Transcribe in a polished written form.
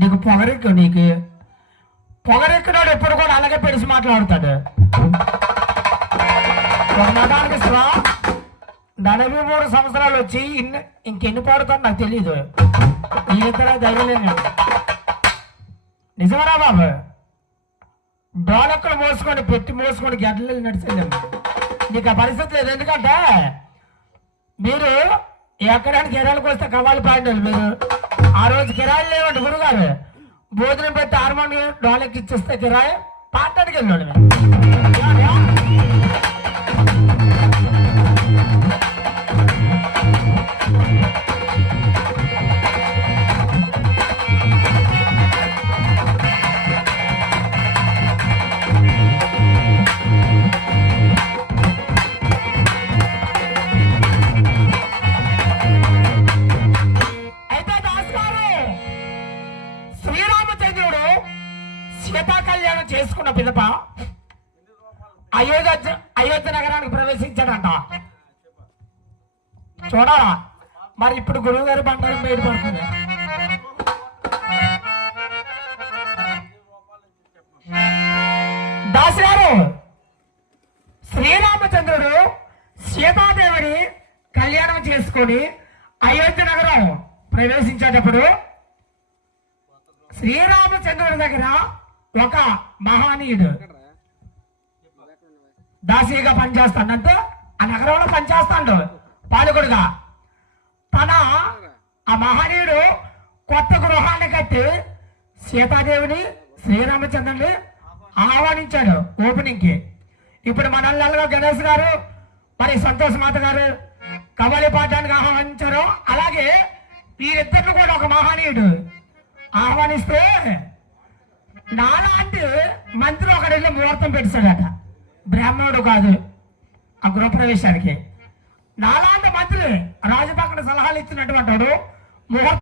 నీకు పొగరెక్కినాడు ఎప్పుడు కూడా అలాగే పెడిసి మాట్లాడతాడు. ఒక మతానికి 83 సంవత్సరాలు వచ్చి ఇంకెన్ని పాడుతాడు నాకు తెలీదు. ఈ ఇద్దరు ధైర్యలేను. నిజమరా బాబు? డోలక్కలు మోసుకొని పెట్టి మోసుకొని గడ్డలు నడిచేలేము. నీకు ఆ పరిస్థితి లేదు. ఎందుకంటే మీరు ఎక్కడానికి కిరాయిలకు వస్తే కవ్వాలి పాడినారు. మీరు ఆ రోజు కిరాయిలు లేవండి గురుగారు. భోజనం పెట్టి హార్మోనియం డోలకి ఇచ్చేస్తే కిరాయి పాడటానికి వెళ్ళాడు. సీతా కళ్యాణం చేసుకున్న పిదప అయోధ్య నగరానికి ప్రవేశించాడంట. చూడాలా మరి ఇప్పుడు గురువు గారి బండారం బయటపడుతుంది. దాసి గారు, శ్రీరామచంద్రుడు సీతాదేవిని కళ్యాణం చేసుకొని అయోధ్య నగరం ప్రవేశించేటప్పుడు శ్రీరామచంద్రుడి దగ్గర ఒక మహనీయుడు దాసీగా పనిచేస్తాడంటే ఆ నగరంలో పనిచేస్తాడు పాలకుడుగా. ఆ మహనీయుడు కొత్త గృహాన్ని కట్టి సీతాదేవిని శ్రీరామచంద్రుని ఆహ్వానించాడు ఓపెనింగ్ కి. ఇప్పుడు మనల్ని గణేష్ గారు మరి సంతోష్ మాత గారు కవ్వాలి పాఠానికి ఆహ్వానించారు. అలాగే వీరిద్దరిని కూడా ఒక మహనీయుడు ఆహ్వానిస్తే నాలాంటి మంత్రి ఒకడెళ్ళి ముహూర్తం పెట్టాడట. బ్రాహ్మణుడు కాదు ఆ గృహప్రవేశానికి. నాలాంటి మంత్రి రాజు పక్కన సలహాలు ఇచ్చినటువంటి వాడు ముహూర్తం